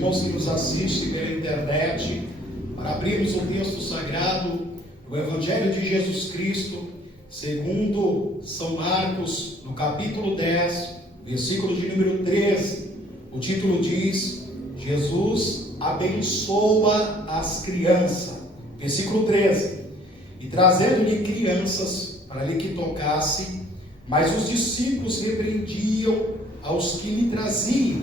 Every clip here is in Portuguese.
irmãos que nos assistem pela internet, para abrirmos o texto sagrado, o Evangelho de Jesus Cristo, segundo São Marcos, no capítulo 10, versículo de número 13. O título diz: Jesus abençoa as crianças. Versículo 13: E trazendo-lhe crianças para lhe que tocasse, mas os discípulos repreendiam aos que lhe traziam.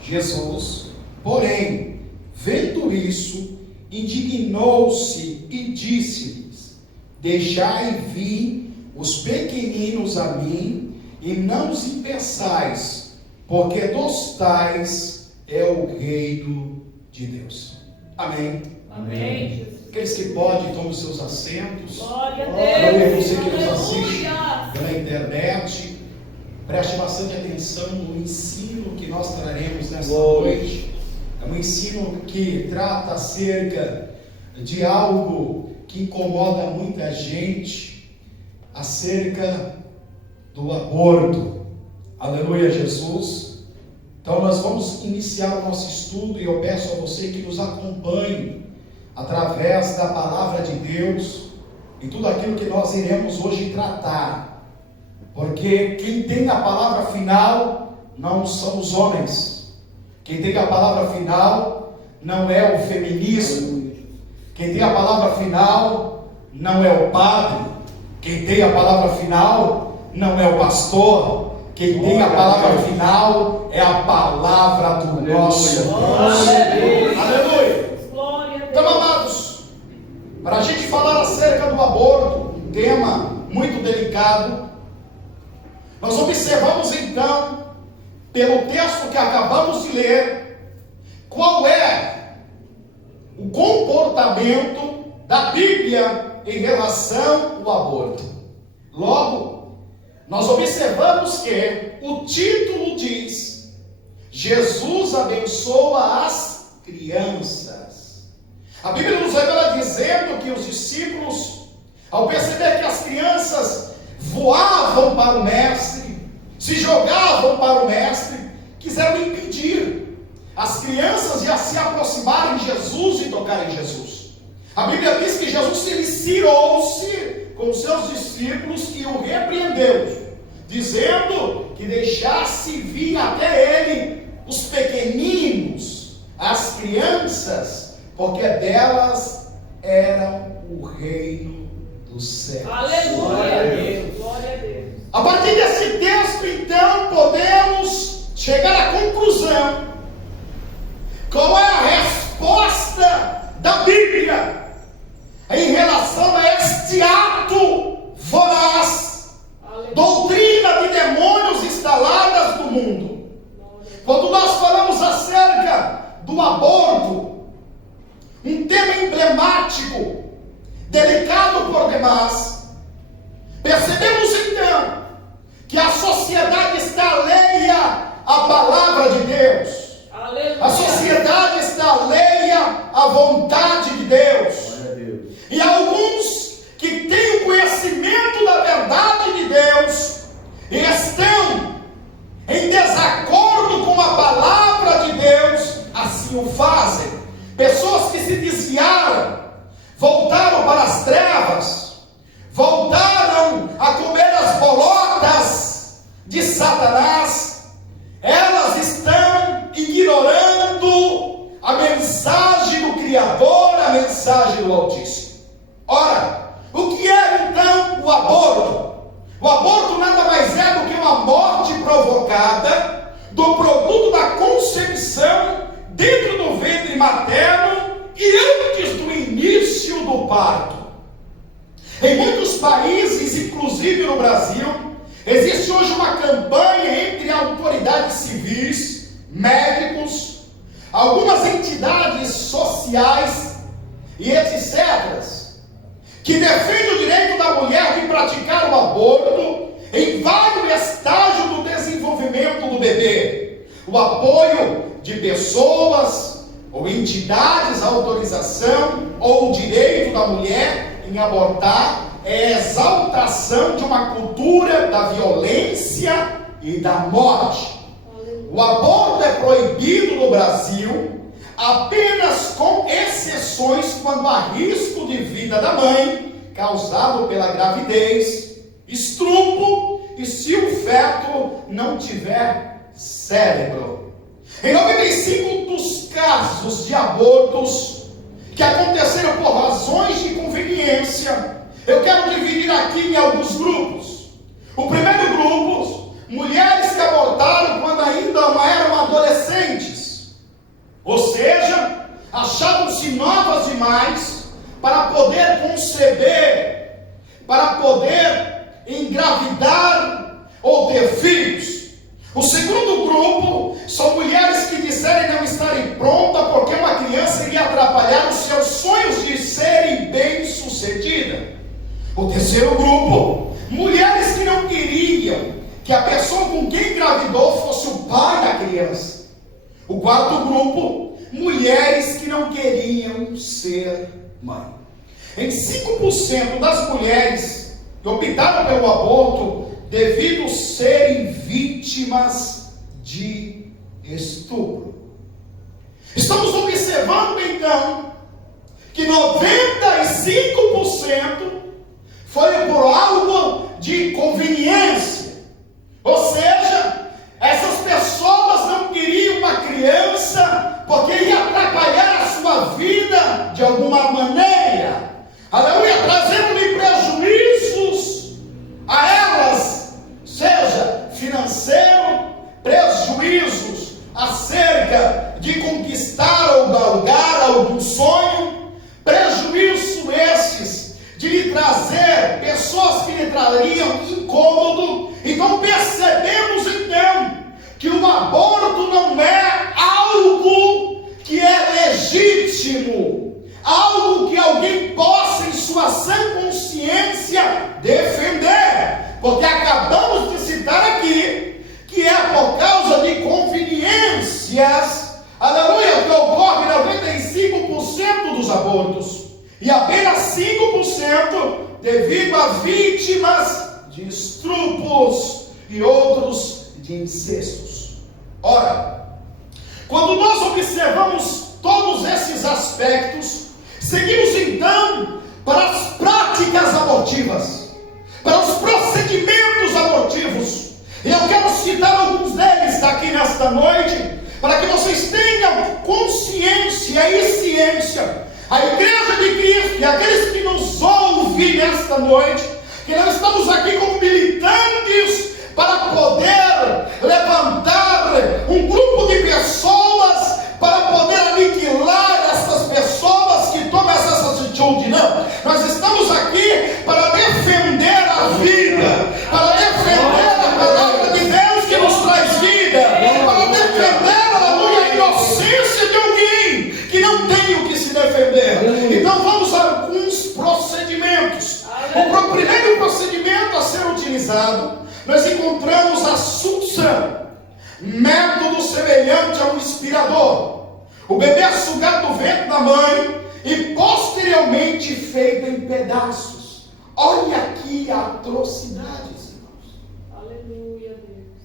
Jesus, porém, vendo isso, indignou-se e disse-lhes: Deixai vir os pequeninos a mim, e não os impeçais, porque dos tais é o reino de Deus. Amém. Amém. Aqueles que podem, tomem os seus assentos. Glória a Glória a Deus. você que nos assiste Aleluia. pela internet. Preste bastante atenção no ensino que nós traremos nesta noite. É um ensino que trata acerca de algo que incomoda muita gente, acerca do aborto. Aleluia, Jesus. Então nós vamos iniciar o nosso estudo e eu peço a você que nos acompanhe através da palavra de Deus e tudo aquilo que nós iremos hoje tratar. Porque quem tem a palavra final não são os homens. Quem tem a palavra final não é o feminismo. Quem tem a palavra final não é o padre. Quem tem a palavra final não é o pastor. Quem tem a palavra final é a palavra do nosso Deus. Aleluia. Então, amados, para a gente falar acerca do aborto, um tema muito delicado, nós observamos então, pelo texto que acabamos de ler, qual é o comportamento da Bíblia em relação ao aborto. Logo, nós observamos que o título diz: Jesus abençoa as crianças. A Bíblia nos revela dizendo que os discípulos, ao perceber que as crianças voavam para o mestre, se jogavam para o mestre, quiseram impedir as crianças de se aproximarem de Jesus e tocarem Jesus. A Bíblia diz que Jesus se irou-se com os seus discípulos e o repreendeu, dizendo que deixasse vir até ele os pequeninos, as crianças, porque delas era o reino dos céus. Aleluia. Glória a Deus. Glória a Deus. A partir desse texto, então, podemos chegar à conclusão. Qual é a resposta da Bíblia em relação a este ato voraz, doutrina de demônios instaladas no mundo? Quando nós falamos acerca do aborto, um tema emblemático, delicado por demais, percebemos então que a sociedade está alheia à palavra de Deus. Aleluia. A sociedade está alheia à vontade de Deus. E alguns que têm o conhecimento da verdade de Deus estão em desacordo com a palavra de Deus, assim o fazem. Pessoas que se desviaram, voltaram para as trevas, voltaram a comer as bolotas de Satanás, elas estão ignorando a mensagem do Criador, a mensagem do Altíssimo. Ora, o que é então o aborto? O aborto nada mais é do que uma morte provocada do produto da concepção dentro do ventre materno e antes do início do parto. Em muitos países, inclusive no Brasil, existe hoje uma campanha entre autoridades civis, médicos, algumas entidades sociais e etc., que defendem o direito da mulher de praticar o aborto em vários estágios do desenvolvimento do bebê. O apoio de pessoas ou entidades, a autorização ou o direito da mulher em abortar é a exaltação de uma cultura da violência e da morte. O aborto é proibido no Brasil apenas com exceções quando há risco de vida da mãe, causado pela gravidez, estupro e se o feto não tiver cérebro. Em 95 dos casos de abortos que aconteceram por razões de conveniência, eu quero dividir aqui em alguns grupos. O primeiro grupo, mulheres que abortaram quando ainda eram adolescentes, ou seja, achavam-se novas demais para poder conceber, para poder engravidar ou ter filhos. O segundo grupo são mulheres que disserem não estarem prontas porque uma criança iria atrapalhar os seus sonhos de serem bem-sucedidas. O terceiro grupo, mulheres que não queriam que a pessoa com quem engravidou fosse o pai da criança. O quarto grupo, mulheres que não queriam ser mãe. Em 5% das mulheres que optaram pelo aborto devido serem vítimas de estupro. Estamos observando então que 95% foi por algo de conveniência. Ou seja, essas pessoas não queriam uma criança porque ia atrapalhar a sua vida de alguma maneira. Aleluia, trazendo-lhe prejuízos a elas, seja financeiro, prejuízos acerca de conquistar ou galgar algum sonho, prejuízo esses de lhe trazer pessoas que lhe trariam incômodo. Então percebemos então que o aborto não é algo que é legítimo, algo que alguém possa em sua sã consciência defender, porque acabamos de citar aqui que é por causa de conveniências, aleluia, que ocorre 95% dos abortos e apenas 5% devido a vítimas de estupros e outros de incestos. Ora, quando nós observamos todos esses aspectos, seguimos então para as práticas abortivas, para os procedimentos abortivos. E eu quero citar alguns deles aqui nesta noite, para que vocês tenham consciência e ciência. A Igreja de Cristo e aqueles que nos ouvem nesta noite, que nós estamos aqui como militantes para poder levantar um grupo de pessoas, para poder aniquilar essas pessoas que tomam essa atitude. Não, nós estamos aqui para defender a vida, para defender a palavra de Deus que nos traz vida, para defender, aleluia, a inocência de alguém que não tem o que se defender. Então vamos a alguns procedimentos. O primeiro procedimento a ser utilizado, nós encontramos a sucção, método semelhante a um inspirador. O bebê é sugado do ventre da mãe e posteriormente feito em pedaços. Olha aqui a atrocidade, irmãos. Aleluia, Deus.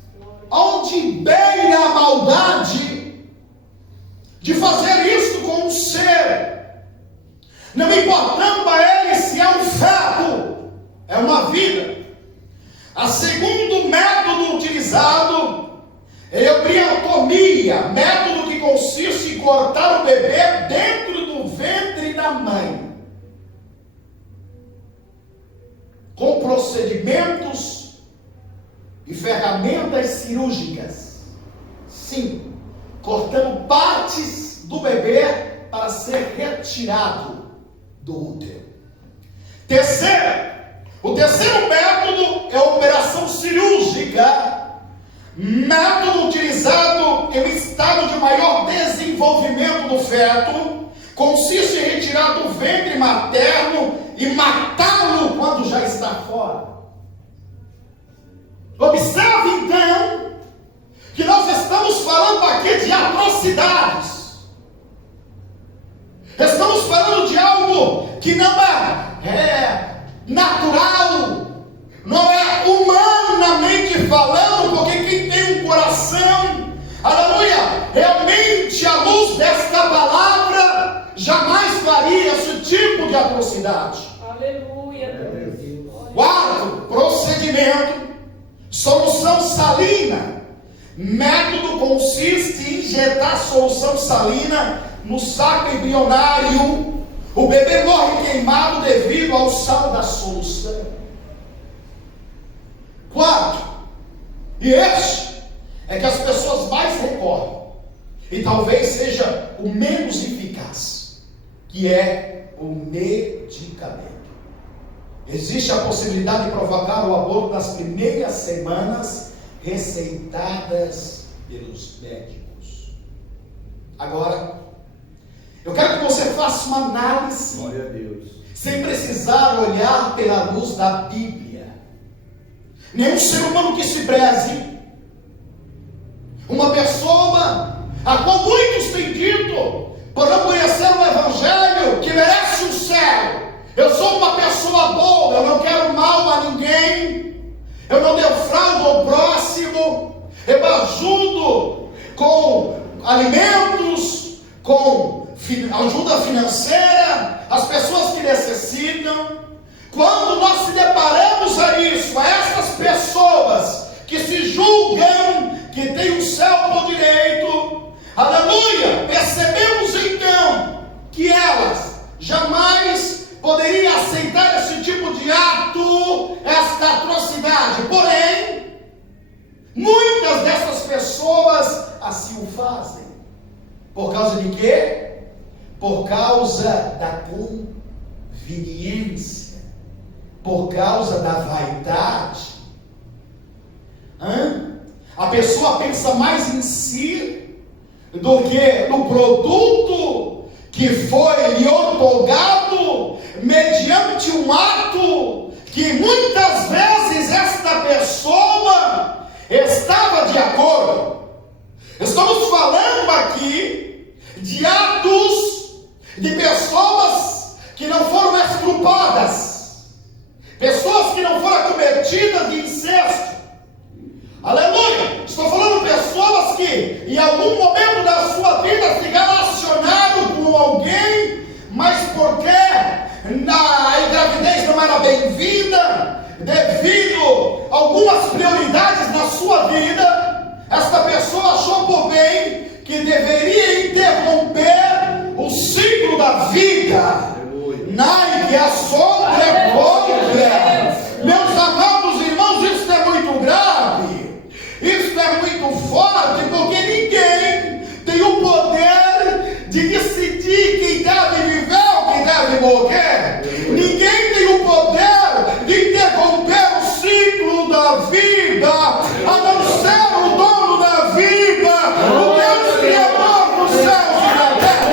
Onde beira a maldade de fazer isso com um ser, não importando a ele se é um feto, é uma vida. A segundo método utilizado é a embriotomia, método que consiste em cortar o bebê dentro do ventre da mãe, com procedimentos e ferramentas cirúrgicas. Sim, cortando partes do bebê para ser retirado do útero. O terceiro método é a operação cirúrgica, método utilizado em um estado de maior desenvolvimento do feto, consiste em retirar do ventre materno e matá-lo quando já está fora. Observe então que nós estamos falando aqui de atrocidades. Estamos falando de algo que não é natural, não é humanamente falando, porque quem tem um coração, aleluia, realmente à luz desta palavra, atrocidade. Aleluia, Deus. Quarto, procedimento, solução salina. Método consiste em injetar solução salina no saco embrionário. O bebê morre queimado devido ao sal da solução. Quarto, e este é que as pessoas mais recorrem, e talvez seja o menos eficaz, que é o medicamento. Existe a possibilidade de provocar o aborto nas primeiras semanas receitadas pelos médicos. Agora, eu quero que você faça uma análise, Glória a Deus, sem precisar olhar pela luz da Bíblia. Nenhum ser humano que se preze, uma pessoa a qual muitos têm dito, por não conhecer o Evangelho, que merece o céu. Eu sou uma pessoa boa, eu não quero mal a ninguém, eu não defraudo ao próximo, eu ajudo com alimentos, com ajuda financeira, as pessoas que necessitam. Quando nós se deparamos a isso, a essas pessoas que se julgam que têm o céu por direito, aleluia, percebemos então que elas jamais poderiam aceitar esse tipo de ato, esta atrocidade. Porém, muitas dessas pessoas assim o fazem. Por causa de quê? Por causa da conveniência, por causa da vaidade. A pessoa pensa mais em si do que no produto que foi lhe otorgado mediante um ato que muitas vezes esta pessoa estava de acordo. Estamos falando aqui de atos de pessoas que não foram estrupadas, pessoas que não foram acometidas de incesto. Aleluia! Estou falando de pessoas que em algum momento da sua vida se relacionaram com alguém, mas porque a gravidez não era bem-vinda, devido a algumas prioridades na sua vida, esta pessoa achou por bem que deveria interromper o ciclo da vida. Nike a sobreponga. Meus amados irmãos, isso é muito grave. Isso é muito forte, porque ninguém tem o poder de decidir quem deve viver ou quem deve morrer. Ninguém tem o poder de interromper o ciclo da vida, a não ser o dono da vida, o Deus Criador dos céus e da terra.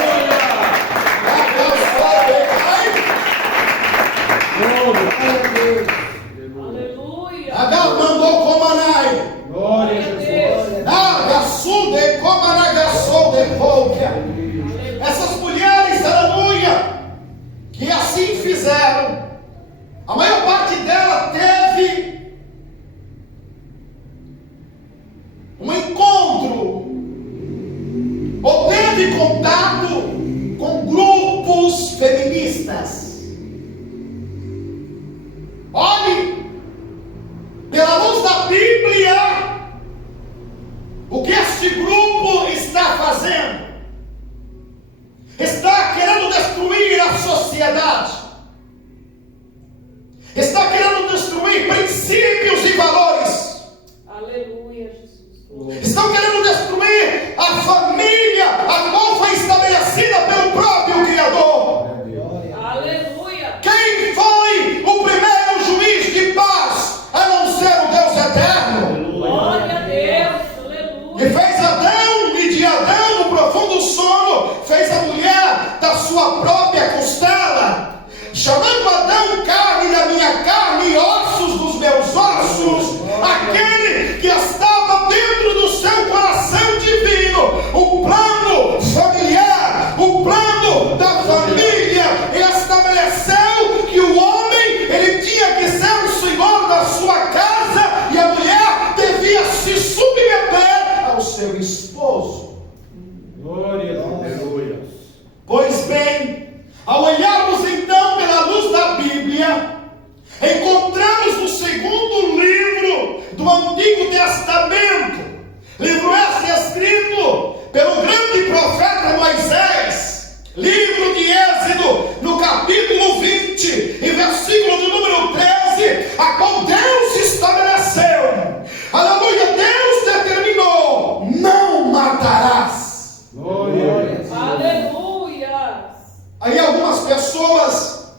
Aí algumas pessoas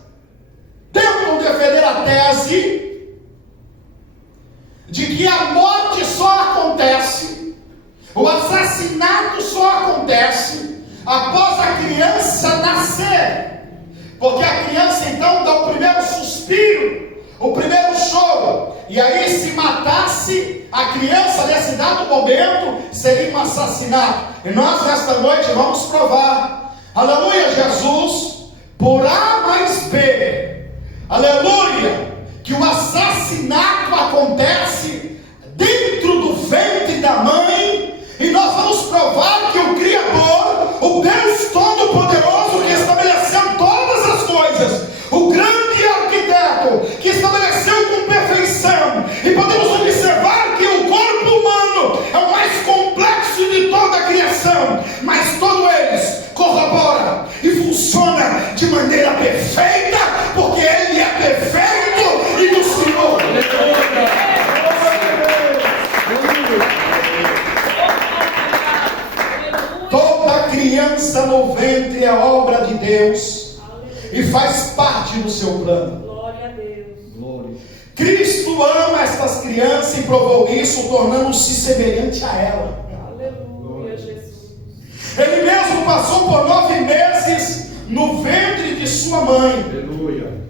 tentam defender a tese de que a morte só acontece, o assassinato só acontece após a criança nascer, porque a criança então dá o primeiro suspiro, o primeiro choro, e aí se matasse a criança nesse dado momento, seria um assassinato. E nós nesta noite vamos provar, aleluia, Jesus, por A mais B, aleluia, que o assassinato acontece dentro do ventre da mãe, e nós vamos provar que o Criador, o Deus Todo-Poderoso, que estabeleceu todas as coisas, o grande arquiteto, que estabeleceu com perfeição, e podemos observar que o corpo humano é o mais complexo de toda a criação, mas todos eles corroboram e funciona de maneira perfeita, porque Ele é perfeito e do Senhor. Toda criança no ventre é obra de Deus e faz parte do seu plano. Glória a Deus. Glória. Cristo ama estas crianças e provou isso, tornando-se semelhante a ela. Aleluia, Jesus. Ele mesmo passou por 9 meses no ventre de sua mãe. Aleluia.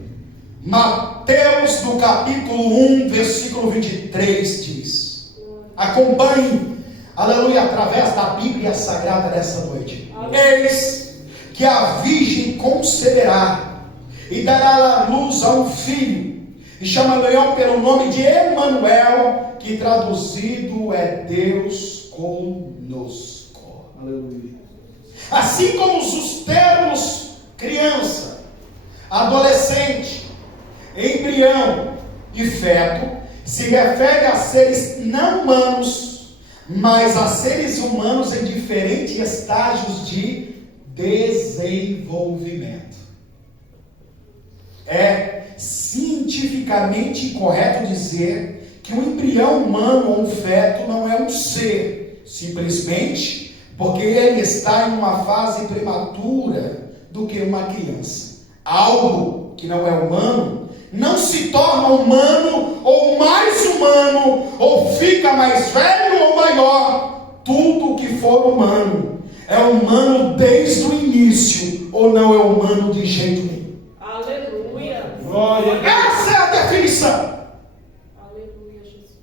Mateus, do capítulo 1, versículo 23 diz: acompanhe, aleluia, através da Bíblia Sagrada dessa noite. Eis que a virgem conceberá e dará à luz a um filho, e chamará pelo nome de Emanuel, que traduzido é Deus conosco. Aleluia. Assim como os termos criança, adolescente, embrião e feto se refere a seres não humanos, mas a seres humanos em diferentes estágios de desenvolvimento. É cientificamente correto dizer que um embrião humano ou um feto não é um ser, simplesmente porque ele está em uma fase prematura do que uma criança. Algo que não é humano não se torna humano ou mais humano, ou fica mais velho ou maior. Tudo que for humano é humano desde o início, ou não é humano de jeito nenhum. Aleluia. Glória. Essa é a definição. Aleluia, Jesus.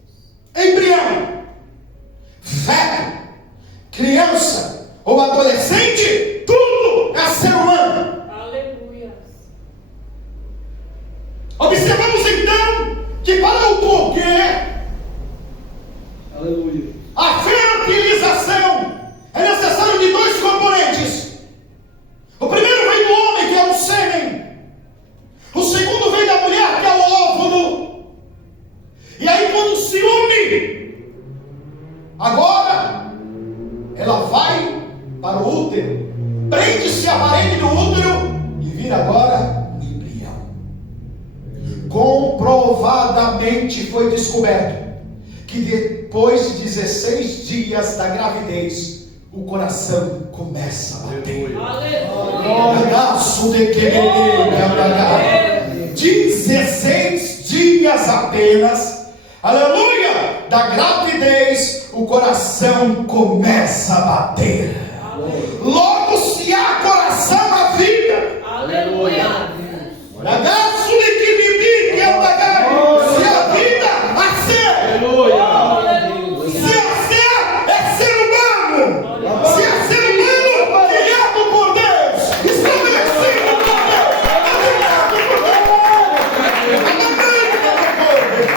Embrião, feto, criança ou adolescente, tudo é ser humano. Aleluia. Observamos então que para o porquê Aleluia. a fertilização é necessário de 2 componentes. O primeiro vem do homem, que é o sêmen. O segundo vem da mulher, que é o óvulo. E aí quando se une, agora ela vai para o útero, prende-se a parede do útero e vira agora um embrião. Comprovadamente foi descoberto que depois de 16 dias da gravidez, o coração começa a bater. Aleluia. 16 dias apenas, aleluia, da gravidez, o coração começa a bater. Logo, se há coração, há vida. Aleluia. Se a vida, há ser. Aleluia. Se há ser, é ser humano. Se é ser humano, criado por Deus, estabelecido por Deus, alimentado por Deus.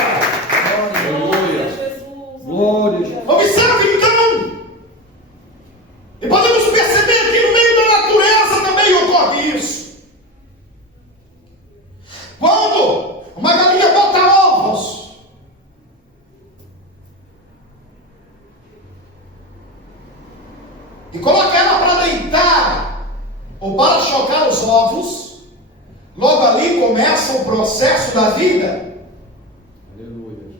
Glória a Jesus. Glória. Observe então, e podemos perceber que no meio da natureza também ocorre isso. Quando uma galinha bota ovos, e coloca ela para deitar ou para chocar os ovos, logo ali começa o processo da vida. Aleluia.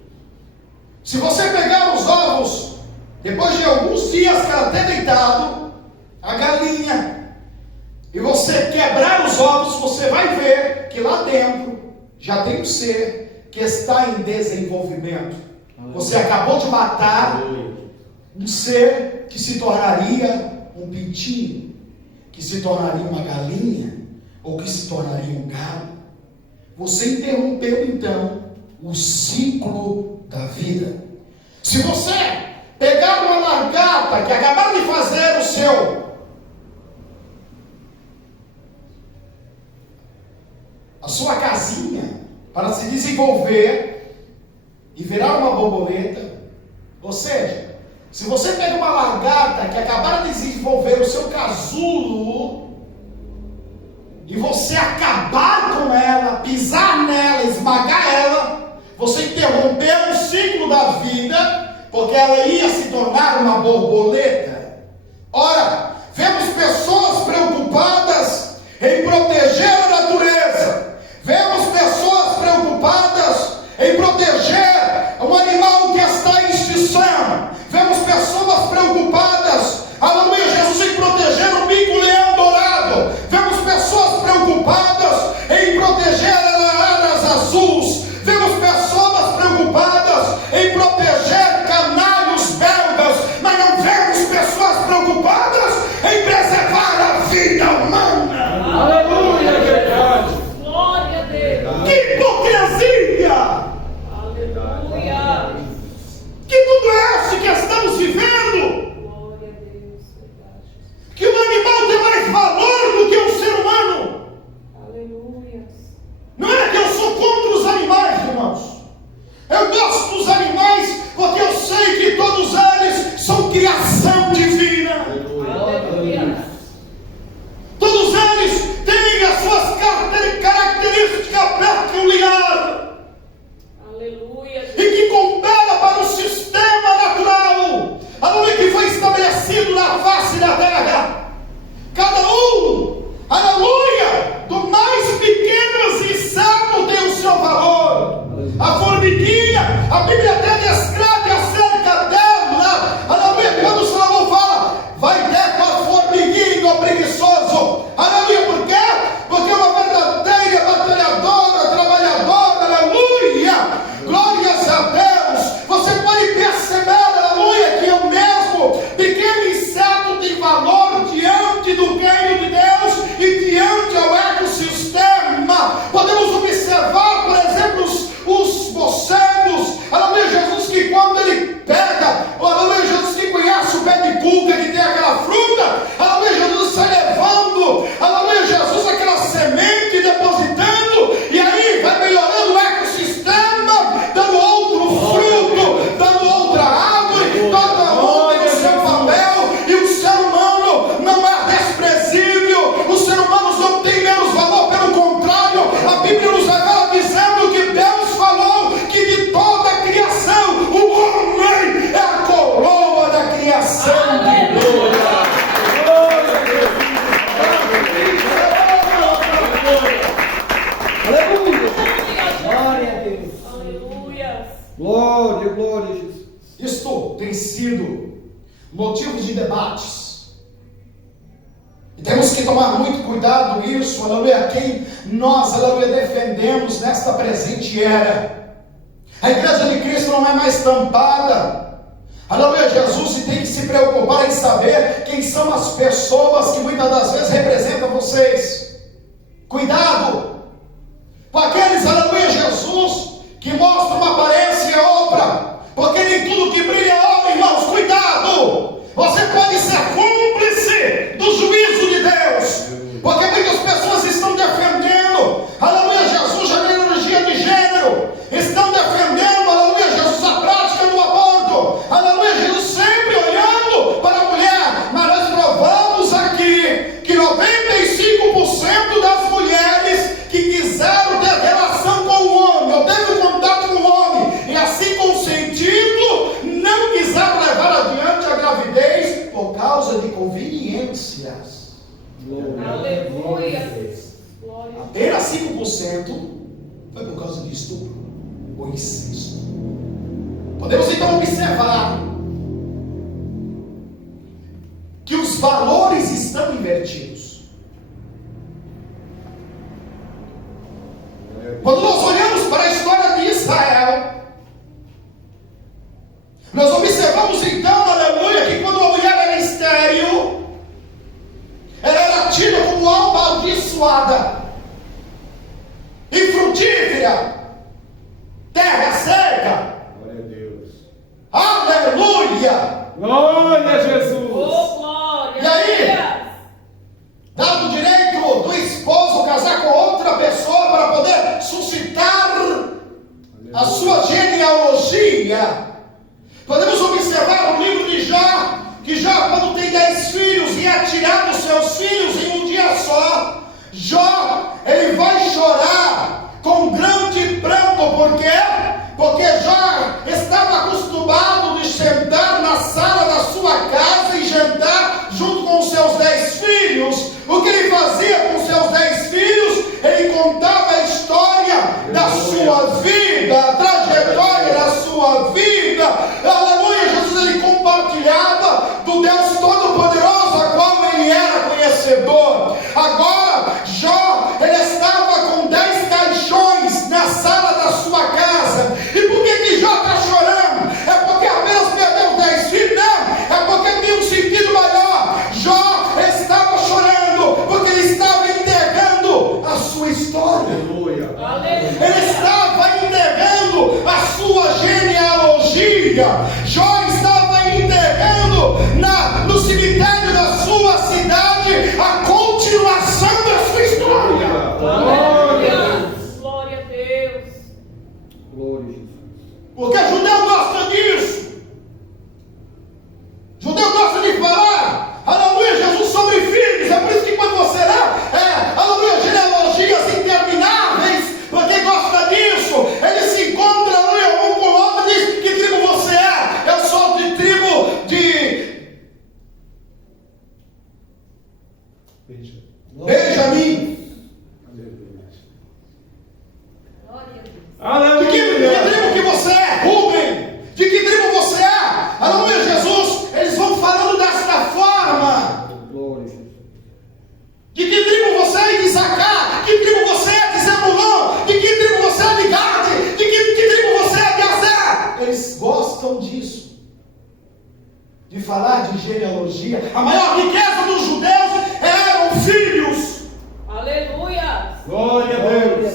Se você pegar os ovos, depois de alguns dias que ela ter deitado, a galinha, e você você quebrar os ovos, você vai ver que lá dentro já tem um ser que está em desenvolvimento. Você acabou de matar um ser que se tornaria um pintinho, que se tornaria uma galinha, ou que se tornaria um galo. Você interrompeu então o ciclo da vida. Se você pegar uma lagarta que acabaram de fazer a sua casinha para se desenvolver e virar uma borboleta, ou seja, se você pega uma lagarta que acabaram de desenvolver o seu casulo e você acabar com ela, pisar nela, esmagar ela, você interrompeu o ciclo da vida, porque ela ia se tornar uma borboleta. Ora, vemos pessoas preocupadas em proteger a natureza, vemos pessoas preocupadas em proteger um animal que está em extinção, vemos pessoas preocupadas, aleluia, Jesus, em proteger o mico-leão dourado, vemos pessoas preocupadas em proteger araras azuis, vemos pessoas preocupadas em proteger canários belgas, mas não vemos pessoas preocupadas em preservar a vida humana. Aleluia, verdade. Glória a Deus. Que hipocrisia! Aleluia. Que mundo é esse que estamos vivendo? Glória a Deus. Verdade. Que o animal tem mais valor do que o ser humano. Aleluia. Não é que eu sou contra os animais, irmãos. Eu gosto dos animais porque eu sei que todos eles são criação divina. Aleluia. Todos eles têm as suas características peculiares Aleluia. e que coopera para o sistema natural, aleluia, que foi estabelecido na face da terra. Cada um, aleluia, do mais pequeno inseto tem o seu valor. A formiguinha, a Bíblia até descreve acerca dela, aleluia, quando o Salomão fala, vai ter com a formiguinha, o preguiçoso, aleluia, por quê? Porque é uma verdadeira batalhadora, trabalhadora, aleluia, glórias a Deus. Você pode perceber, aleluia, que o mesmo pequeno inseto tem valor diante do reino de Deus e diante ao ecossistema. Podemos observar, por exemplo, os morcegos, aleluia, Jesus, que quando ele pega, aleluia, Jesus que conhece o pé de cuca, que tem aquela fruta, aleluia, Jesus sai levando, aleluia, Jesus aquela semente, depositando, e aí vai melhorando o ecossistema, dando outro fruto, dando outra árvore, cada um tem o seu papel, e o ser humano não é desprezível, os seres humanos não têm menos valor, pelo contrário, a Bíblia nos revela dizendo que Deus falou que de toda a criação, o homem é a coroa da criação. Aleluia. Glória a Deus. Aleluia. Glória, glória a Jesus. Isto tem sido motivo de debates. E temos que tomar muito cuidado com isso, aleluia, quem nós, aleluia, defendemos nesta presente era. A igreja de Cristo não é mais tampada, aleluia, Jesus tem que se preocupar em saber quem são as pessoas que muitas das vezes representam vocês. Cuidado com aqueles, aleluia, Jesus, que mostram uma aparência e outra, porque nem tudo que brilha é ouro, irmãos. Cuidado, você pode ser cúmplice do juízo de Deus, porque muitas pessoas estão defendendo, aleluia, Jesus, a ideologia de gênero, estão defendendo, aleluia, Jesus, a prática do aborto, aleluia, Jesus, sempre olhando para a mulher, mas nós provamos aqui que 95% das mulheres que quiseram ter relação com o homem, ou teve contato com o homem, e assim consentido, não quiseram levar adiante a gravidez por causa de conveniências. Aleluia. Glória. Apenas 5% foi por causa de estupro ou incesto. Podemos então observar que os valores estão invertidos. Israel. Nós observamos então, aleluia, que quando uma mulher era estéril, ela era tida como amaldiçoada, infrutífera, terra seca. Glória a Deus. Aleluia! Glória a Jesus. Oh, glória. E aí? Dado o direito do esposo casar com outra pessoa para poder suscitar a sua genealogia. Podemos observar no livro de Jó, que Jó, quando tem 10 filhos e é tirado os seus filhos em um dia só, Jó, ele vai chorar com grande pranto. Por quê? Porque Jó estava acostumado de sentar na sala da sua casa e jantar junto com os seus 10 filhos. O que ele fazia com os seus 10 filhos? Ele contava a história da sua vida, a trajetória da sua vida. Aleluia! Jesus, ele compartilhava do Deus Todo-Poderoso, a qual ele era conhecedor. Agora, Jó, ele estava com 10 caixões na sala da sua casa. E por que Jó está chorando? É porque apenas perdeu os 10 filhos? Não, é porque tem um sentido maior. Jó estava chorando porque ele estava enterrando a sua história. Aleluia. Ele estava enterrando a sua genealogia. Jó estava enterrando no cemitério da sua cidade a continuação da sua história. Aleluia. Glória a Deus. Glória a Jesus. Porque judeu gosta disso. Judeu gosta de falar, aleluia, Jesus sobre filhos. É por isso que quando você lê, aleluia, genealogias intermináveis, porque gosta disso, ele se encontra, aleluia, um com o outro e diz: que tribo você é? Eu sou de tribo de Benjamim. Aleluia. De que tribo que você é? Rubem. De que tribo você é? Aleluia, Jesus. Eles vão falando desta forma. Glória a Jesus. De que tribo você é? De Isacar. Que tribo você é? De Zebulon. De que tribo você é? De Gade. De que tribo você é? De Azer. Eles gostam disso, de falar de genealogia. A maior riqueza dos judeus eram filhos. Aleluia. Glória a Deus.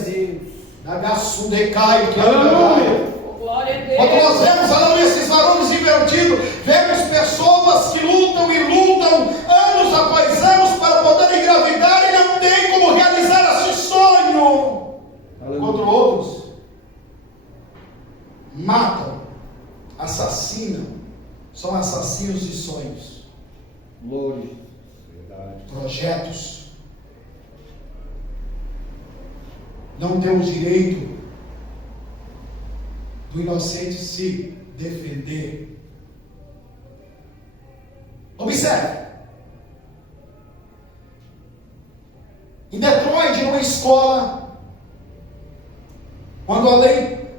Aleluia. Oh, glória a Deus. Quando nós vemos, aleluia, esses varões invertidos, vemos pessoas que lutam e lutam anos após anos para poder engravidar e não tem como realizar esse sonho. Enquanto outros matam, assassinam, são assassinos de sonhos. Glória a Jesus. Verdade. Projetos. Não temos direito do inocente se defender. Observe. Em Detroit, numa escola, quando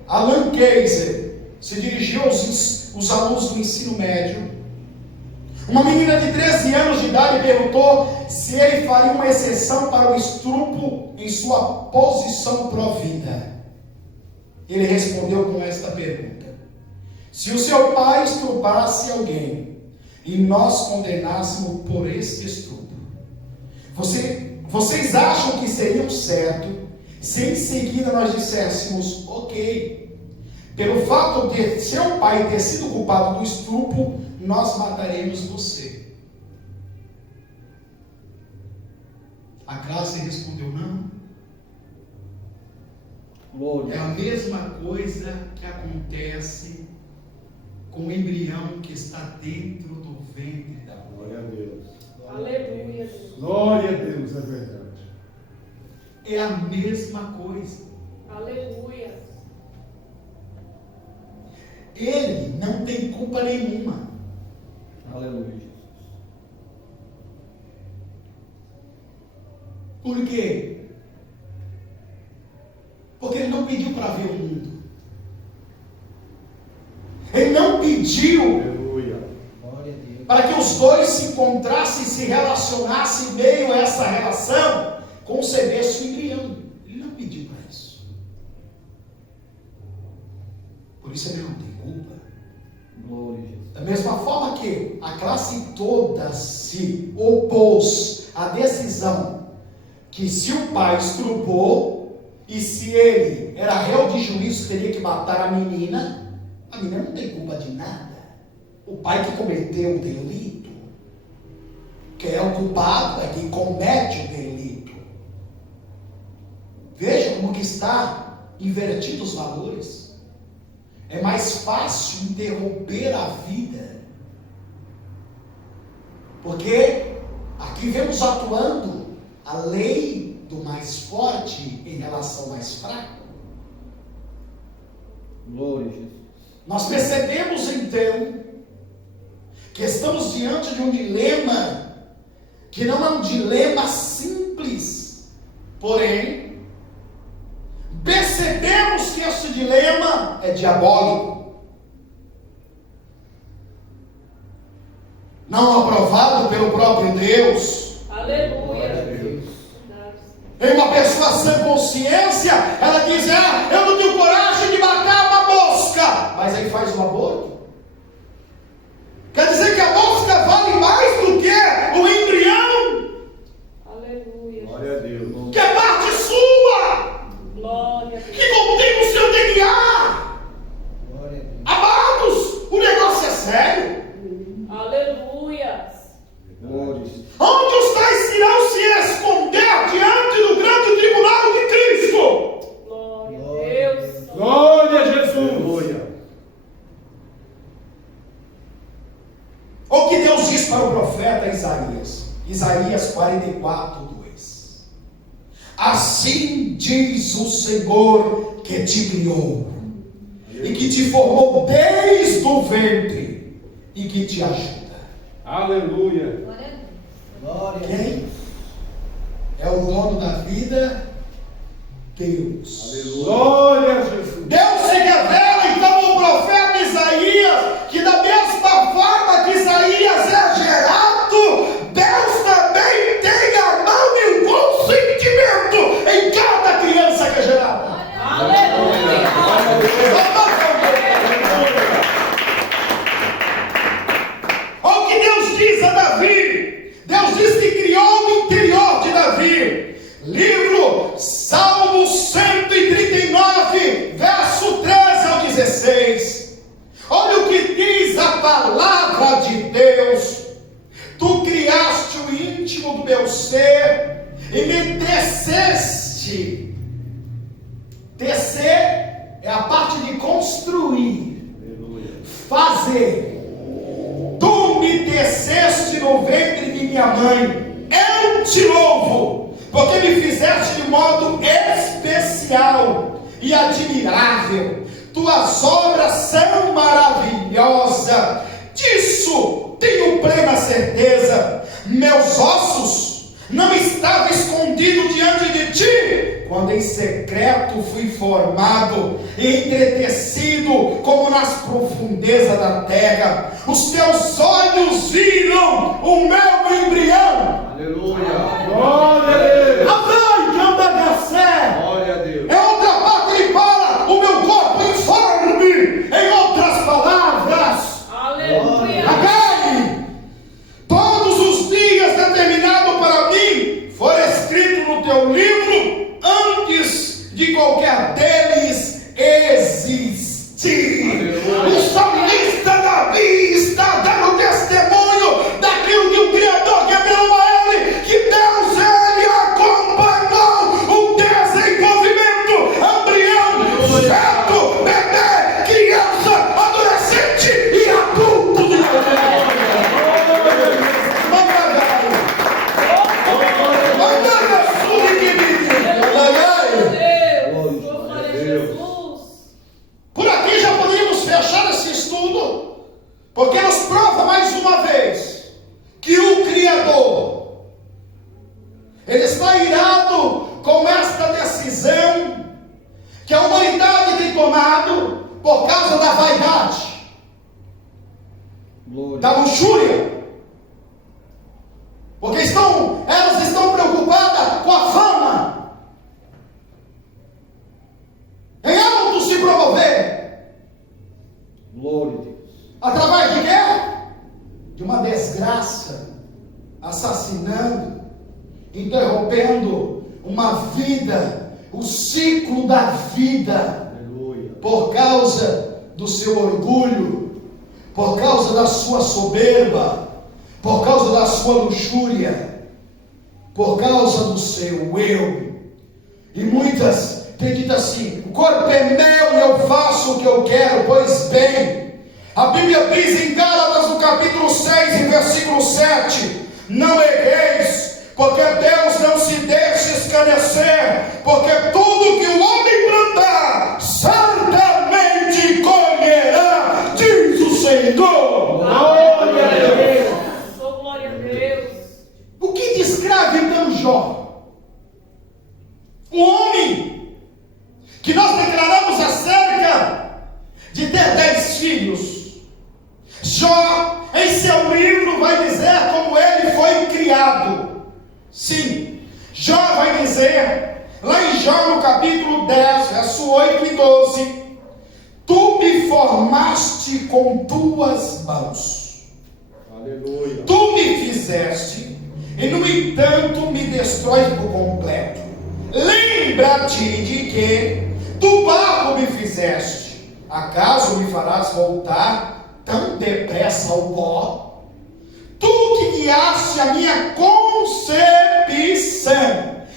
Alan Kaiser se dirigiu aos alunos do ensino médio, uma menina de 13 anos de idade perguntou se ele faria uma exceção para o estupro em sua posição provida. Ele respondeu com esta pergunta: se o seu pai estuprasse alguém e nós condenássemos por este estupro, vocês acham que seria certo se em seguida nós disséssemos: ok, pelo fato de seu pai ter sido culpado do estupro, nós mataremos você? A classe respondeu: não. Glória. É a mesma coisa que acontece com o embrião que está dentro do ventre da mãe. Glória a Deus. Aleluia. Glória a Deus, é verdade. É a mesma coisa. Aleluia. Ele não tem culpa nenhuma. Aleluia. Por quê? Porque ele não pediu para ver o mundo. Ele não pediu Aleluia. para que os dois se encontrassem e se relacionassem, e meio a essa relação concebesse o embrião. Ele não pediu para isso. Por isso ele não tem culpa. Glória a Jesus. Da mesma forma que a classe toda se opôs à decisão que se o pai estrupou e se ele era réu de juízo, teria que matar a menina não tem culpa de nada. O pai que cometeu o delito, que é o culpado, é quem comete o delito. Veja como que está invertido os valores. É mais fácil interromper a vida, porque aqui vemos atuando a lei do mais forte em relação ao mais fraco. Glória a Jesus. Nós percebemos então que estamos diante de um dilema que não é um dilema simples, porém percebemos que esse dilema é diabólico, não aprovado pelo próprio Deus. Aleluia. Em uma pessoa sem consciência, ela diz: eu não tenho coragem de matar uma mosca, mas aí faz um aborto. Quer dizer que a mosca vale mais do que o embrião, Aleluia. Glória a Deus. que é parte sua, Glória a Deus. que contém o seu DNA. Glória a Deus. Amados, o negócio é sério. Aleluia. Glória a Deus. Onde os tais irão se esconder diante do grande tribunal de Cristo? Glória a Deus. Glória a Jesus. Glória. O que Deus diz para o profeta Isaías? Isaías 44:2. Assim diz o Senhor que te criou e que te formou desde o ventre e que te ajuda. Aleluia. Glória a Quem Deus. é o dono da vida? Deus. Aleluia. Glória a Jesus. Deus se revela então ao profeta Isaías, que da mesma forma que Isaías é gerado, Deus também tem a mão e o consentimento em cada criança que é gerada. Aleluia. Olha o que Deus diz a Davi. Deus diz que criou o interior de Davi. Livro Salmo 139, verso 13 ao 16. Olha o que diz a palavra de Deus: tu criaste o íntimo do meu ser e me teceste. Tecer é a parte de construir, fazer. Tu me teceste no ventre de minha mãe. Eu te louvo, porque me fizeste de modo especial e admirável. Tuas obras são maravilhosas. Disso tenho plena certeza. Meus ossos não estavam escondidos diante de ti, quando em secreto fui formado e entretecido como nas profundezas da terra. Os teus olhos viram o meu embrião. Aleluia. Glória a Deus. Avante, Andagacé. Glória a Deus. É outra parte que fala: o meu corpo informe. Em outras palavras, Aleluia. Agai, todos os dias determinados para mim foram escritos no teu livro antes de qualquer deles existir. Aleluia. O salmista Davi está dando testemunho daquilo que o Criador revelou a ele, que Deus ele acompanhou o desenvolvimento embrião, feto, bebê, criança, adolescente e adulto. Deus. Glória a Jesus. Por aqui já poderíamos fechar esse estudo, porque nos prova mais uma vez que o Criador, ele está irado com esta decisão que a humanidade tem tomado por causa da vaidade, Glória. da luxúria, porque elas estão preocupadas com a fama, em auto se promover. uma vida, o ciclo da vida, por causa do seu orgulho, por causa da sua soberba, por causa da sua luxúria, por causa do seu eu. E muitas têm dito assim: o corpo é meu e eu faço o que eu quero. Pois bem, a Bíblia diz em Gálatas, no capítulo 6, em versículo 7, não erreis, porque Deus não se deixa escarnecer, porque tudo que o homem plantar, certamente colherá, diz o Senhor. Glória a Deus. Oh, glória a Deus. O que descreve então Jó? Um homem que nós declaramos acerca de ter 10 filhos. Jó, em seu livro, vai dizer como ele foi criado. Sim, Jó vai dizer, lá em Jó no capítulo 10, verso 8 e 12: tu me formaste com tuas mãos. Aleluia. Tu me fizeste, e no entanto me destróis por completo. Lembra-te de que do barro me fizeste. Acaso me farás voltar tão depressa ao pó? Tu que guiaste a minha concepção.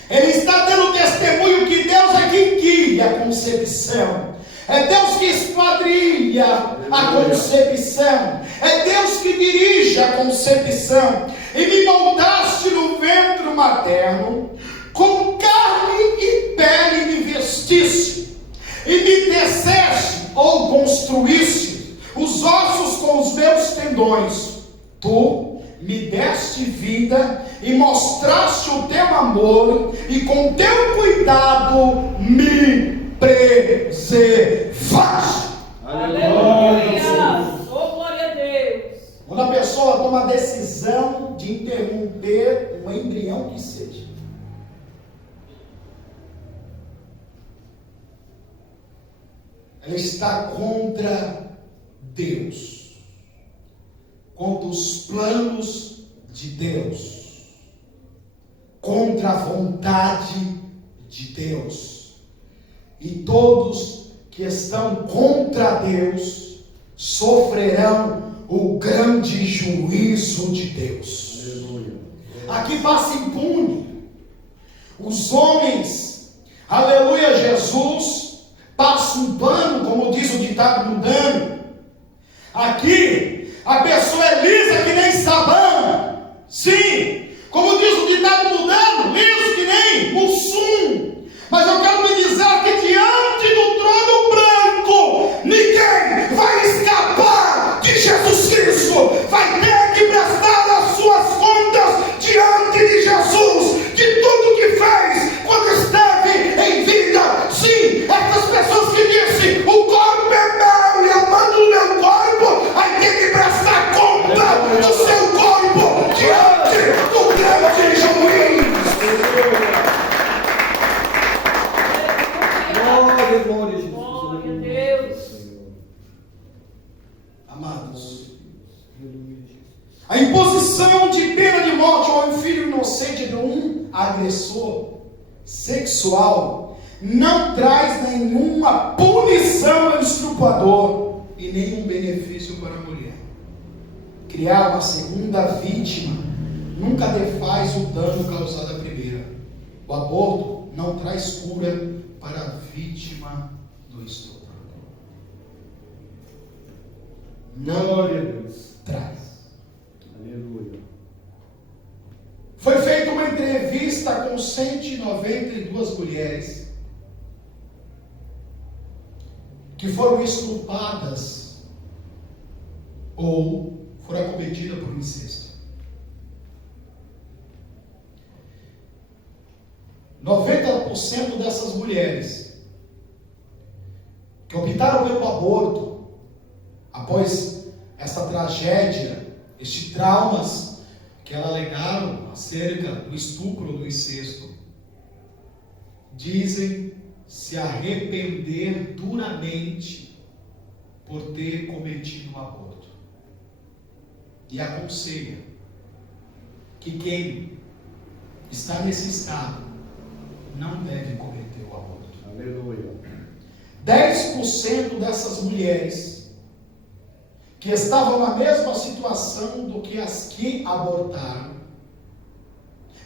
Ele está dando testemunho que Deus é quem guia a concepção. É Deus que esquadrilha a concepção. É Deus que dirige a concepção. E me moldaste no ventre materno, com carne e pele me vestiste, e me teceste ou construíste os ossos com os meus tendões. Tu me deste vida e mostraste o teu amor, e com teu cuidado me preservaste. Aleluia. Oh, glória a Deus. Quando a pessoa toma a decisão de interromper um embrião que seja, ela está contra Deus, contra os planos de Deus, contra a vontade de Deus. E todos que estão contra Deus sofrerão o grande juízo de Deus. Aleluia. Aqui passa impune. Os homens, aleluia, Jesus passa um pano, como diz o ditado mundano. Aqui a pessoa é lisa que nem sabão. Sim, como diz o ditado mundano, liso que nem mussum. Mas eu quero lhe dizer que diante do trono branco ninguém vai escapar de Jesus Cristo. Vai ter que prestar as suas contas diante de Jesus, de tudo que fez quando esteve em vida. Sim, essas pessoas que dizem: o corpo é meu e eu mando o meu corpo, vai ter que prestar conta do seu corpo diante do grande juiz. Glória, glória, Jesus. Glória a Deus. Amados, a imposição de pena de morte a um filho inocente de um agressor sexual não traz nenhuma punição ao estuprador e nenhum benefício para a mulher. Criar uma segunda vítima nunca defaz o dano causado à primeira. O aborto não traz cura para a vítima do estupro. Glória a Deus. Traz. Aleluia. Foi feita uma entrevista com 192 mulheres que foram estupradas ou foram acometidas por incesto. 90% dessas mulheres que optaram pelo aborto após esta tragédia, estes traumas que elas alegaram acerca do estupro ou do incesto, dizem se arrepender duramente por ter cometido um aborto. E aconselha que quem está nesse estado 10% dessas mulheres que estavam na mesma situação do que as que abortaram,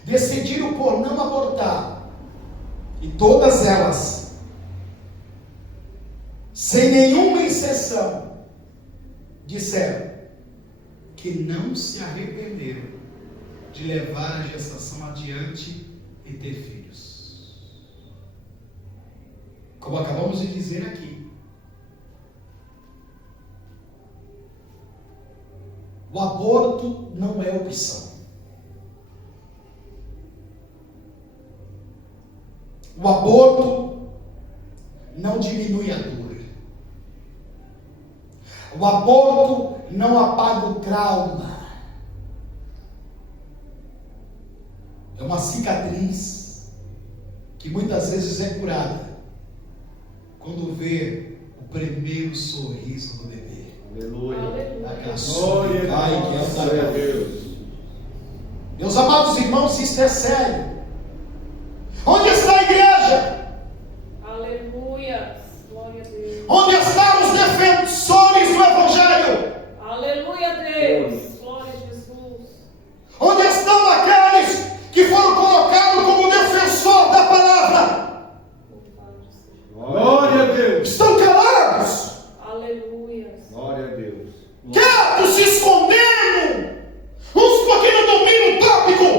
decidiram por não abortar, e todas elas, sem nenhuma exceção, disseram que não se arrependeram de levar a gestação adiante e ter filhos. Como acabamos de dizer aqui, o aborto não é opção. O aborto não diminui a dor. O aborto não apaga o trauma. É uma cicatriz que muitas vezes é curada quando vê o primeiro sorriso do bebê. Aleluia. Aquela glória que é a Deus. Meus amados irmãos, isto é sério. Onde está a igreja? Aleluia. Glória a Deus. Onde estão os defensores do Evangelho? Aleluia, Deus. Glória a Jesus. Onde estão aqueles que foram colocados como defensor da palavra? Glória a Deus. Estão calados, Aleluia. Glória a Deus. quietos, se escondendo, uns porque não dominam o tópico,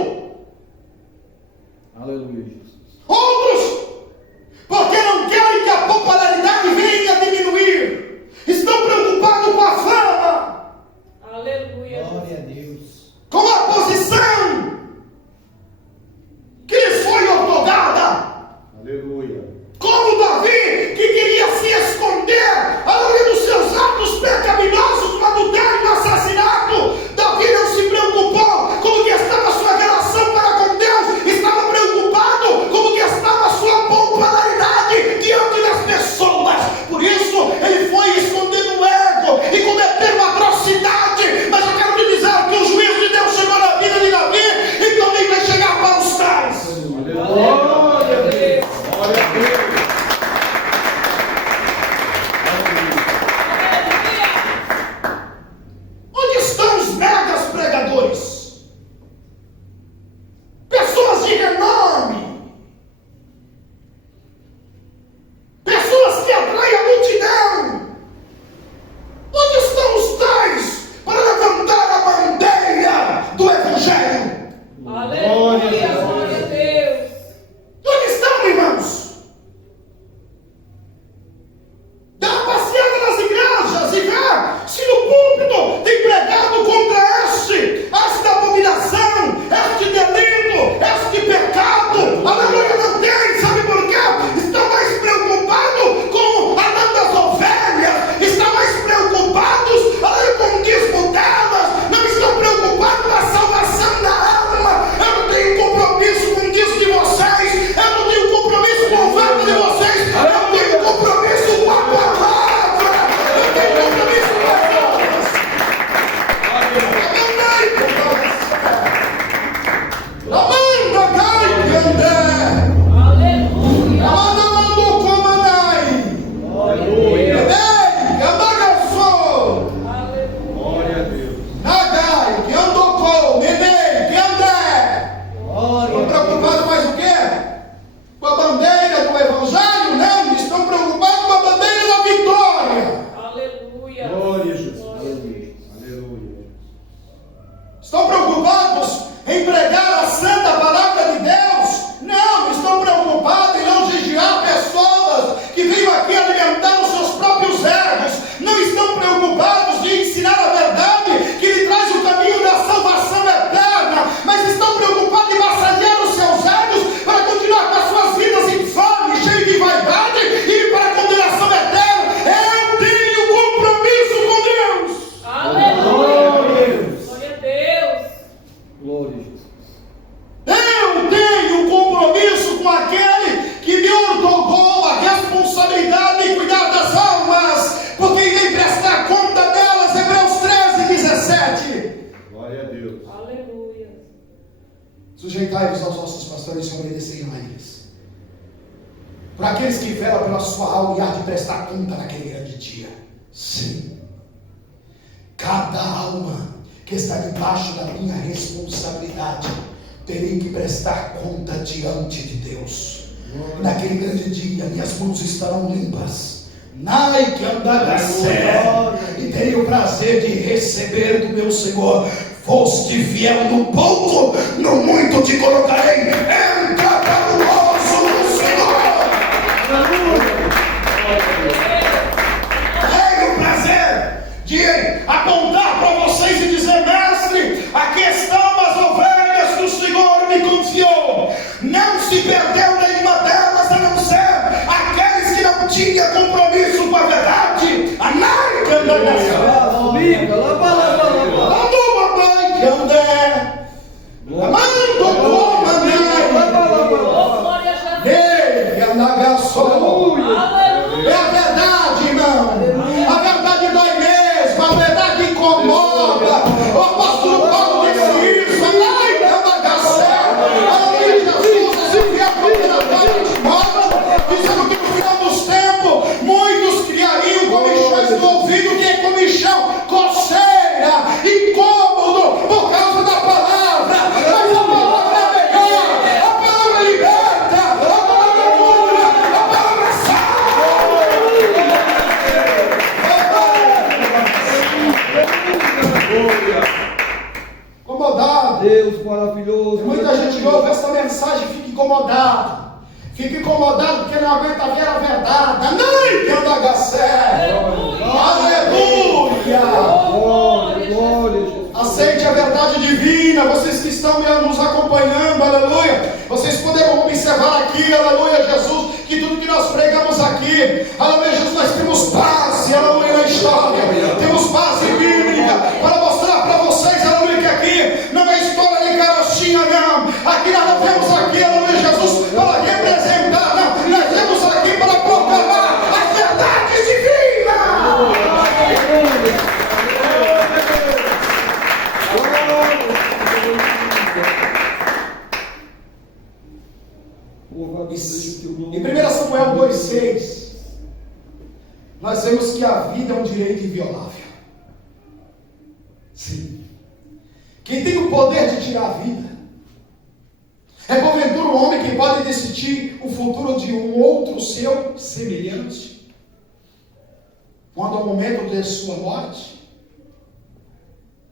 Aleluia, Jesus. outros porque não querem que a popularidade venha a diminuir, estão preocupados com a fama, Aleluia. Glória a Deus. com a posição que lhes foi otorgada. Aleluia. Como Davi, que queria se esconder além dos seus atos pecaminosos, do adultério e do assassinato, Davi não se preocupou como que estava a sua relação para com Deus, estava preocupado como que estava a sua popularidade diante das pessoas. Por isso, ele foi escondendo o ego e cometendo atrocidade. Mas eu quero te dizer que o juízo de Deus chegou na vida de Davi e também vai chegar para os tais. Glória a Deus. Glória a Deus. Onde estão os megas pregadores? Pessoas de renome, pessoas que atraem a multidão. Onde estão os tais para levantar a bandeira do Evangelho? Aleluia. Glória a Deus. Onde estão, irmãos? Dá uma passeada nas igrejas e vê se no púlpito tem pregado contra esta abominação, este delito, este pecado. Aleluia, não tem, sabe por quê? Estão mais preocupados com a dor das ovelhas, estão mais preocupados, aleluia, com o dízimo delas, não estão preocupados com a salvação da alma. Eu não tenho compromisso com o dízimo de vocês, eu não tenho compromisso com a oferta de vocês, eu tenho compromisso com a palavra, eu tenho compromisso com as obras. Amanda Gai Andé, Aleluia. Amanda mandou comandai, Aleluia. Ei, Amagaçou, Aleluia. Glória a Deus. Nagai, que andou com, Nenê, que Andé. Estão preocupados mais o quê? Com a bandeira do Evangelho? Não, estão preocupados com a bandeira da vitória. Aleluia. Glória a Jesus. Glória a Deus. Aleluia. Estão preocupados em pregar a santa palavra de Deus? Não, estão preocupados em elogiar pessoas que vêm aqui alimentar os seus próprios egos. Não estão preocupados de ensinar a verdade que lhe traz o caminho da salvação eterna, mas estão preocupados em massagear os seus egos para continuar com as suas vidas infames, cheias de vaidade e para a condenação eterna. Eu tenho compromisso com Deus. Aleluia. Glória a Deus. Glória a Deus. Glória a Jesus. Eu tenho compromisso com aquele que me ortogou a responsabilidade de cuidar das almas, porque irei prestar conta delas. Hebreus 13:17. Glória a Deus. Aleluia. Sujeitai-vos aos vossos pastores e obedecei a eles, para aqueles que velam pela sua alma e há de prestar conta naquele grande dia. Sim, cada alma que está debaixo da minha responsabilidade, terei que prestar conta diante de Deus. Naquele grande dia, minhas mãos estarão limpas, Nike andagacé, e terei o prazer de receber do meu Senhor. Foste fiel no pouco, no muito te colocarei. Entra para o gozo do Senhor. Tenho o prazer de apontar para vocês e dizer: mestre, aqui estão as ovelhas que o Senhor me confiou. Não se perdeu nenhuma delas, a não ser aqueles que não tinham compromisso com a verdade. A Nike andagacé. É a verdade, irmão. A verdade dói mesmo. A verdade incomoda. O apóstolo Paulo disse isso. Jesus se vier para de morte, dizendo que no final dos tempos muitos criariam comichões no ouvido, que é comichão, coceira, incômodo por causa da palavra. Mas a palavra é melhor, a palavra liberta, a palavra cura, a palavra incomodado. Deus maravilhoso. Muita gente ouve essa mensagem e fica incomodado. Fica incomodado porque não aguenta ver a verdade. Amém, que andagacé. Aleluia. Glória, Jesus. Aceite a verdade divina. Vocês que estão nos acompanhando, aleluia. Vocês poderão observar aqui, aleluia, Jesus, que tudo que nós pregamos aqui, aleluia, Jesus, nós temos base, aleluia, na história. Temos base bíblica para mostrar para vocês, aleluia, que aqui não é história de carochinha, não. Aqui nós não temos aqui, aleluia, Jesus, para representar, não. Nós temos aqui para proclamar as verdades divinas. Em 1 Samuel 2,6, nós vemos que a vida é um direito inviolável. Sim. Quem tem o poder de tirar a vida é porventura o homem que pode decidir o futuro de um outro seu semelhante, quando ao momento de sua morte?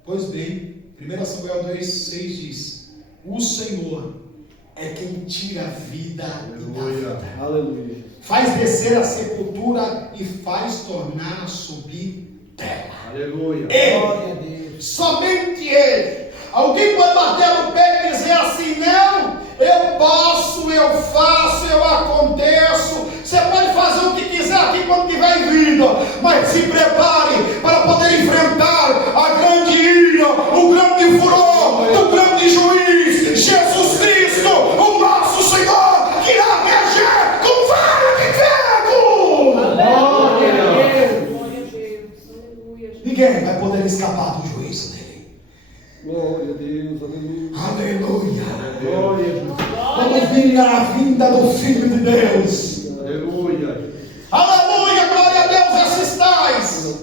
Pois bem, 1 Samuel 2,6 diz: o Senhor é quem tira a vida e dá vida. Aleluia. Faz descer a sepultura e faz tornar a subir terra. Aleluia. Glória a Deus. Somente Ele. Alguém pode bater no pé e dizer assim: não, eu posso, eu faço, eu aconteço. Você pode fazer o que quiser aqui quando tiver em vida, mas se prepare para poder enfrentar a grande ira, o grande furor do grande juiz, Jesus Cristo, o nosso Senhor, que irá reger com vara de ferro. Glória a Deus. Ninguém vai poder escapar do juízo dele. Glória a Deus. Aleluia. Aleluia. Glória a Jesus. Quando vir a vinda do Filho de Deus. Aleluia. Aleluia, glória a Deus, esses tais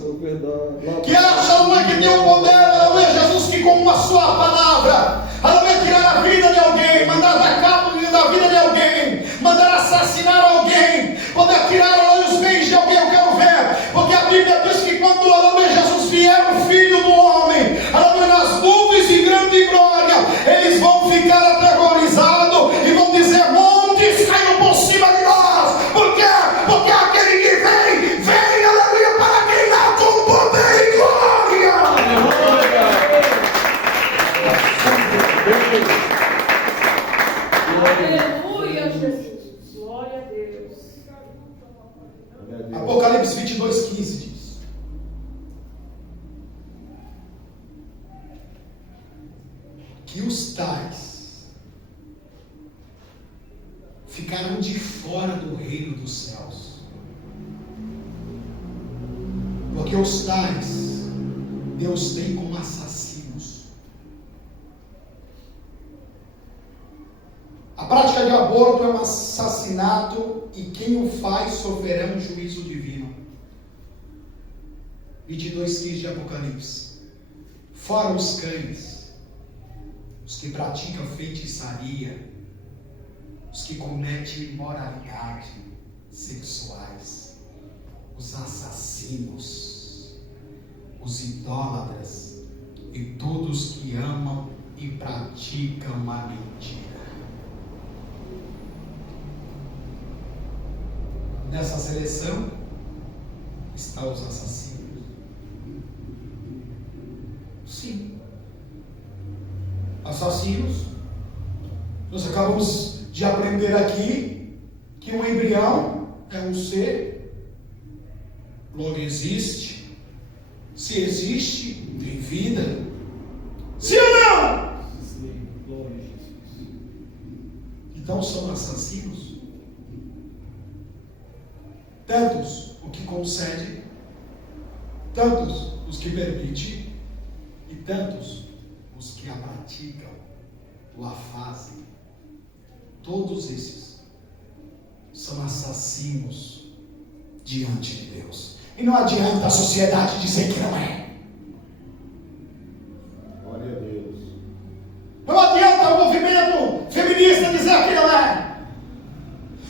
que acham que tem o poder, aleluia, Jesus, que com a sua palavra, aleluia, tirar a vida de alguém, mandar dar cabo da vida de alguém, mandar assassinar alguém, poder tirar, aleluia, os bens de alguém. Eu quero ver, porque a Bíblia diz que quando, aleluia, Jesus vier, o Filho do Homem, aleluia, nas nuvens de grande glória, eles vão ficar aterrorizados e vão dizer: montes caiam por cima de nós. Por quê? Porque aquele que vem, aleluia, para reinar com poder e glória. Aleluia, Jesus. Glória a Deus. Apocalipse 22:15 diz: que os tais ficaram de fora do reino dos céus, porque os tais Deus tem como assassinos. A prática de aborto é uma assassinato e quem o faz sofrerão juízo divino. 22:15 de Apocalipse. Fora os cães, os que praticam feitiçaria, os que cometem imoralidade sexuais, os assassinos, os idólatras e todos que amam e praticam a mentira. Nessa seleção estão os assassinos. Sim. Assassinos. Nós acabamos de aprender aqui que um embrião é um ser, logo existe. Se existe, tem vida. Sim ou não? Sim, glória a Jesus. Então são assassinos. Tantos o que concede, tantos os que permite, e tantos os que a praticam, ou a fazem. Todos esses são assassinos diante de Deus. E não adianta a sociedade dizer que não é. Glória a Deus. Não adianta o movimento feminista dizer que não é.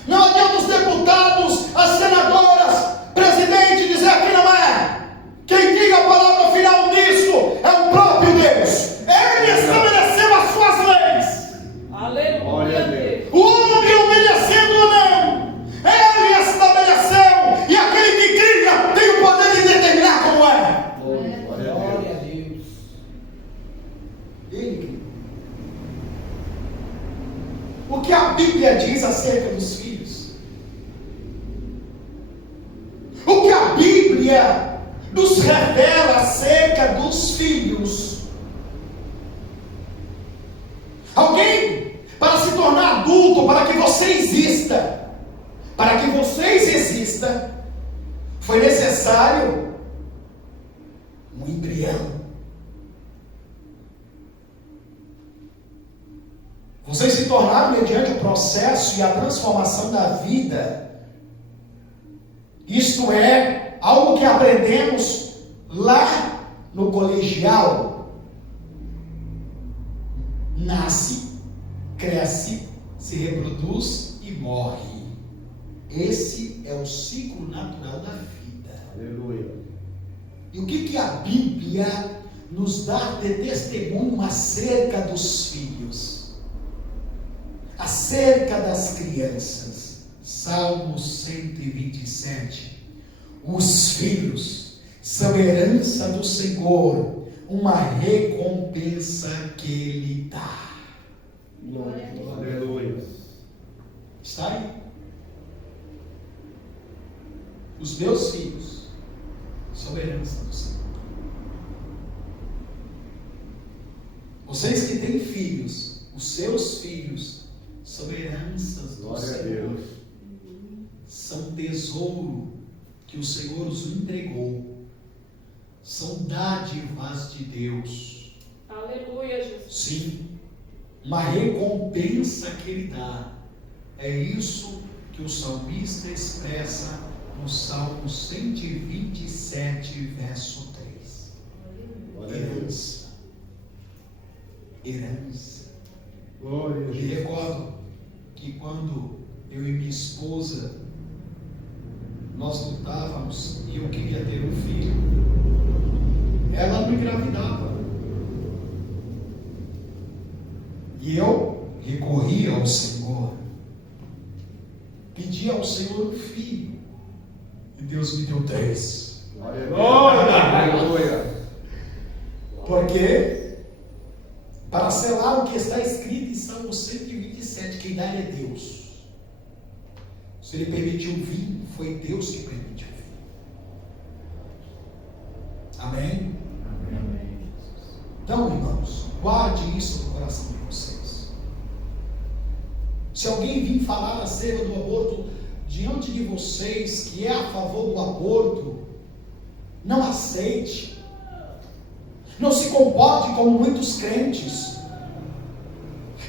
Não adianta os deputados, as senadoras, presidente dizer que não é. Quem diga a palavra final nisso é o próprio Deus. Ele estabeleceu as suas leis. Aleluia a Deus. O homem obedecendo ou não, ele estabeleceu. E aquele que cria tem o poder de determinar como é. Glória a Deus. Ele cria. O que a Bíblia diz acerca dos filhos? O que a Bíblia nos revela acerca dos filhos? Alguém, para se tornar adulto, para que você exista, para que vocês existam, foi necessário um embrião. Vocês se tornaram mediante o processo e a transformação da vida. Isto é, algo que aprendemos lá no colegial. Nasce, cresce, se reproduz e morre. Esse é o ciclo natural da vida. Aleluia. E o que a Bíblia nos dá de testemunho acerca dos filhos? Acerca das crianças. Salmo 127. Os filhos são herança do Senhor, uma recompensa que Ele dá. Aleluia. Está aí. Os meus filhos são herança do Senhor. Vocês que têm filhos, os seus filhos são heranças do Glória a Senhor. Deus. São tesouro que o Senhor os entregou. São dádivas de Deus. Aleluia, Jesus. Sim, uma recompensa que Ele dá. É isso que o salmista expressa no Salmo 127, verso 3. Glória a Deus. Herança. Herança. Glória a Eu me Jesus. recordo que quando eu e minha esposa nós lutávamos e eu queria ter um filho, ela não engravidava. E eu recorri ao Senhor, pedi ao Senhor um filho, e Deus me deu 3. Glória a Deus. Aleluia. Porque para selar o que está escrito em Salmo 127, quem dá é Deus. Se Ele permitiu vir, foi Deus que permitiu vir. Amém? Amém. Então, irmãos, guarde isso no coração de vocês. Se alguém vir falar acerca do aborto diante de vocês, que é a favor do aborto, não aceite. Não se comporte como muitos crentes,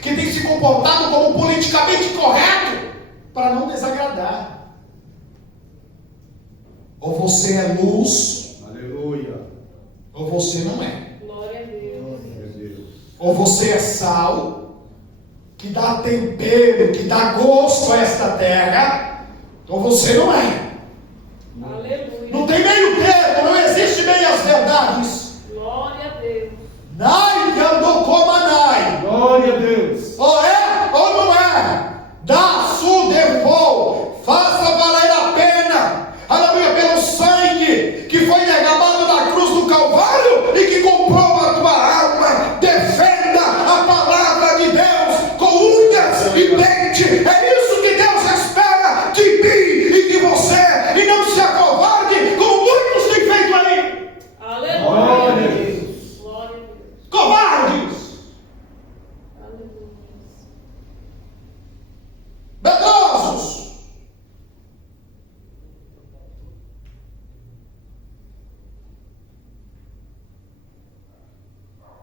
que têm se comportado como politicamente correto, para não desagradar. Ou você é luz, Aleluia. ou você não é. Glória a Deus. Glória a Deus. Ou você é sal, que dá tempero, que dá gosto a esta terra, ou você não é. Aleluia. Não tem meio termo, não existe meias verdades. Glória a Deus. Nai que andou como Anai. Glória a Deus. Ou é ou não é? Dá su default, faça valer a pena, aleluia, pelo sangue que foi derramado na cruz do Calvário e que comprou a tua alma. Defenda a palavra de Deus com unhas e dente. É isso que Deus espera de mim e de você, e não se acovarde como muitos têm feito aí. Aleluia. Glória a Deus. Glória a Deus. Covardes, Aleluia. medrosos,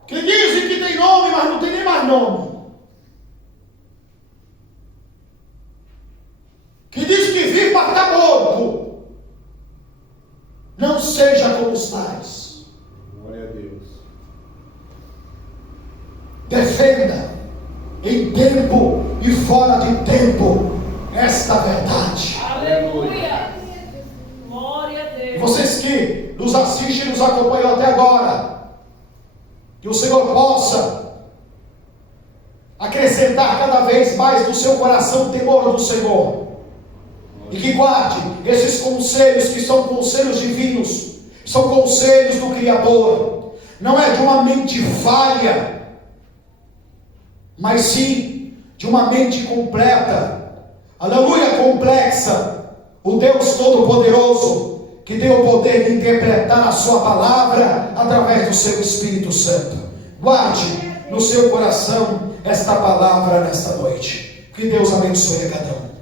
que dizem que tem nome, mas não tem nem mais nome, que diz que vive para estar morto. Não seja como os tais. Glória a Deus. Defenda em tempo e fora de tempo esta verdade. Aleluia. Glória a E Deus. vocês que nos assistem e nos acompanham até agora, que o Senhor possa acrescentar cada vez mais no seu coração o temor do Senhor, e que guarde esses conselhos que são conselhos divinos, são conselhos do Criador, não é de uma mente falha, mas sim de uma mente completa, aleluia, complexa. O Deus Todo-Poderoso, que tem o poder de interpretar a sua palavra através do seu Espírito Santo. Guarde no seu coração esta palavra nesta noite. Que Deus abençoe a cada um.